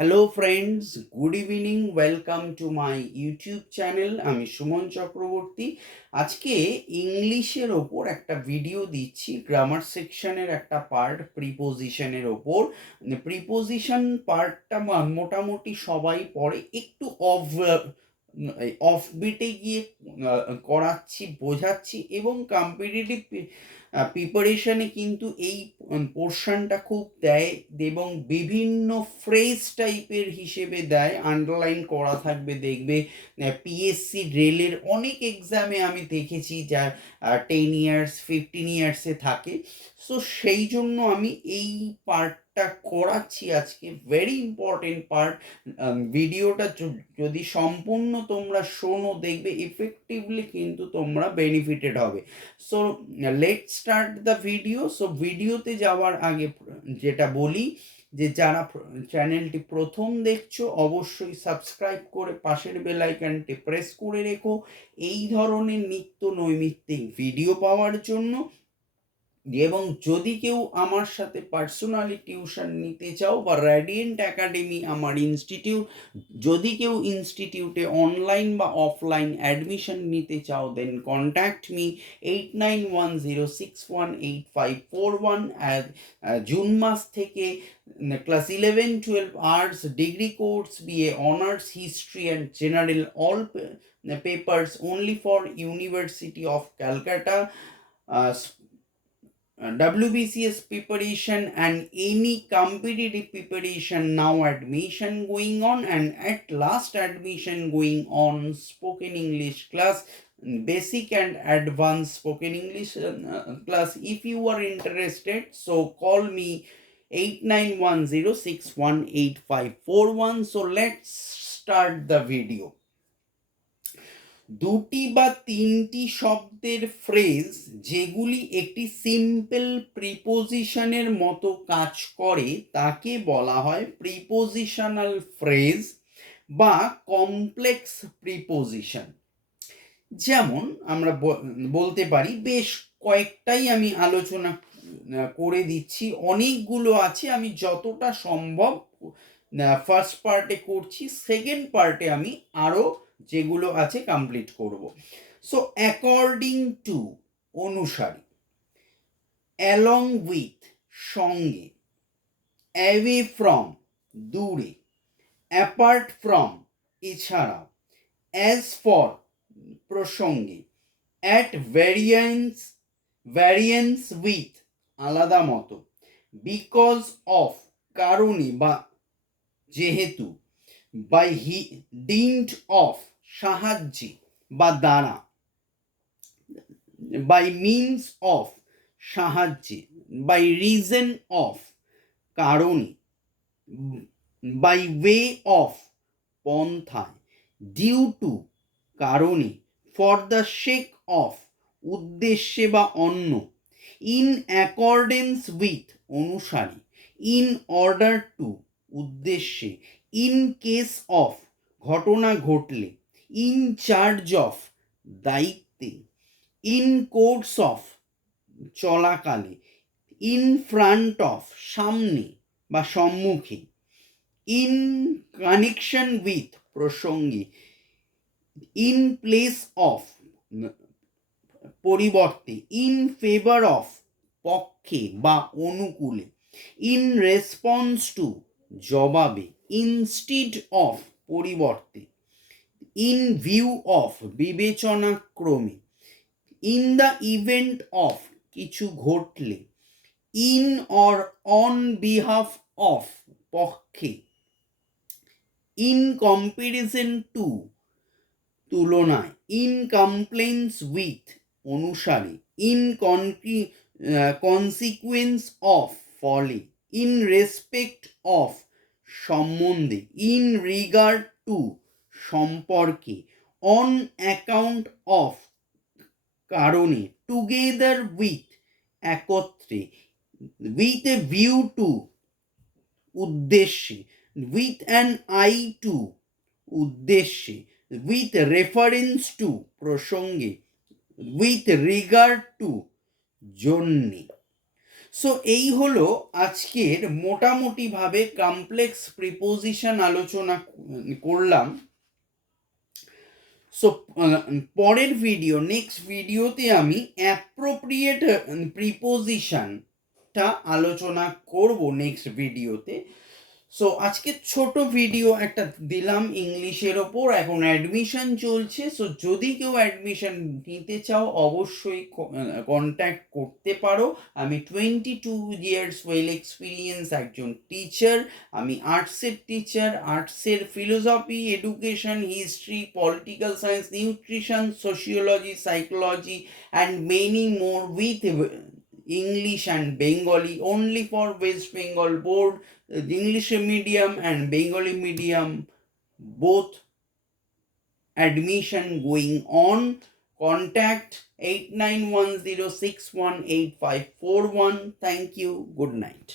Hello friends, good evening, welcome to my YouTube channel. আমি সুমন চক্রবর্তী। আজকে ইংলিশের ওপর একটা ভিডিও দিচ্ছি, গ্রামার সেকশনের একটা পার্ট, প্রিপোজিশনের ওপর। প্রিপোজিশন পার্টটা মোটামুটি সবাই পড়ে, একটু অফবিটে গিয়ে করাচ্ছি, বোঝাচ্ছি, এবং কম্পিটিটিভ প্রিপারেশনে কিন্তু এই পোর্শনটা খুব দেয়, এবং বিভিন্ন ফ্রেজ টাইপের হিসেবে দেয়, আন্ডারলাইন করা থাকবে। দেখবে পিএসসি রেলের অনেক এক্সামে আমি দেখেছি যা 10 ইয়ার্স 15 ইয়ার্সে থাকে। সো সেই জন্য আমি এই পার্টটা করাচ্ছি আজকে, ভেরি ইম্পর্টেন্ট পার্ট। ভিডিওটা যদি সম্পূর্ণ তোমরা শোনো, দেখবে এফেক্টিভলি কিন্তু তোমরা বেনিফিটেড হবে। So let start the video. So ভিডিওতে যাওয়ার আগে যেটা বলি, যে যারা চ্যানেলটি প্রথম দেখছো অবশ্যই সাবস্ক্রাইব করে পাশের বেল আইকনটি প্রেস করে রেখো এই ধরনের নিত্য নৈমিত্তিক ভিডিও পাওয়ার জন্য। এবং যদি কেউ আমার সাথে পার্সোনালি টিউশন নিতে চাও, বা র্যাডিয়েন্ট একাডেমি আমার ইনস্টিটিউট, যদি কেউ ইনস্টিটিউটে অনলাইন বা অফলাইন অ্যাডমিশন নিতে চাও, দেন কন্ট্যাক্ট মি 8910618541। জুন মাস থেকে class 11-12 arts degree course, BA honours history and general all papers only for University of Calcutta, WBCS preparation and any competitive preparation. Now admission going on, and at last admission going on spoken English class, basic and advanced spoken English class. If you are interested, so call me 8910618541. So let's start the video. দুটি বা তিনটি শব্দের phrase যেগুলি একটি simple প্রিপোজিশনের মতো কাজ করে তাকে বলা হয় প্রিপোজিশনাল ফ্রেজ বা কমপ্লেক্স প্রিপোজিশন। যেমন আমরা বলতে পারি, বেশ কয়েকটাই আমি আলোচনা করে দিচ্ছি, অনেকগুলো আছে, আমি যতটা সম্ভব ফার্স্ট পার্টে করছি, সেকেন্ড পার্টে আমি আরও যেগুলো আছে কমপ্লিট করব। সো অ্যাকর্ডিং টু অনুসারী, অ্যালং উইথ সঙ্গে, অ্যাওয়ে ফ্রম দূরে, অ্যাপার্ট ফ্রম এছাড়া, অ্যাজ ফর প্রসঙ্গে, অ্যাট ভ্যারিয়েন্স উইথ আলাদা মতো, বিকজ অফ কারণে বা যেহেতু, বাই ডিন্ট অফ সাহায্যে বা দ্বারা, বাই মিনস অফ সাহায্যে, বাই রিজন অফ কারণে, বাই ওয়ে অফ পন্থায়, ডিউ টু কারণে, ফর দ্য শেক অফ উদ্দেশ্যে বা অন্য, ইন অ্যাকর্ডেন্স উইথ অনুসারে, ইন অর্ডার টু উদ্দেশ্যে, ইন কেস অফ ঘটনা ঘটলে, ইন চার্জ অফ দায়িত্বে, ইন কোর্স অফ চলাকালে, ইন ফ্রন্ট অফ সামনে বা সম্মুখে, ইন কানেকশন উইথ প্রসঙ্গে, ইন প্লেস অফ পরিবর্তে, ইন ফেভার অফ পক্ষে বা অনুকূলে, ইন রেসপন্স টু জবাবে, ইনস্টিড অফ পরিবর্তে, ইন ভিউ অফ বিবেচনাক্রমে, ইন দ্য ইভেন্ট অফ কিছু ঘটলে, in or on behalf of পক্ষে, ইন কম্পারিজন টু তুলনায়, ইন কমপ্লেন্স উইথ অনুসারে, ইন কনসিকুয়েন্স অফ ফলে, ইন রেসপেক্ট অফ সম্বন্ধে, ইন রিগার্ড টু সম্পর্কে, অন অ্যাকাউন্ট অফ কারণে, টুগেদার উইথ একত্রে, উইথ এ ভিউ টু উদ্দেশ্যে, উইথ অ্যান আই টু উদ্দেশ্যে, উইথ রেফারেন্স টু প্রসঙ্গে, উইথ রিগার্ড টু জন্যে। সো এই হলো আজকের মোটামুটিভাবে কমপ্লেক্স প্রিপোজিশন আলোচনা করলাম। সো পরের ভিডিও, নেক্সট ভিডিওতে আমি অ্যাপ্রোপ্রিয়েট প্রিপোজিশনটা আলোচনা করব নেক্সট ভিডিওতে। সো আজকে ছোট ভিডিও একটা দিলাম ইংলিশের ওপর। এখন অ্যাডমিশন চলছে, সো যদি কেউ অ্যাডমিশন নিতে চাও অবশ্যই কন্ট্যাক্ট করতে পারো। আমি 22 ইয়ার্স ওয়েল এক্সপিরিয়েন্স একজন টিচার। আমি আর্টসের টিচার, আর্টসের philosophy, education, history, political science, nutrition, sociology, psychology and many more with English and Bengali only for West Bengal board, English medium and Bengali medium, both admission going on. Contact 8910618541. Thank you. Good night.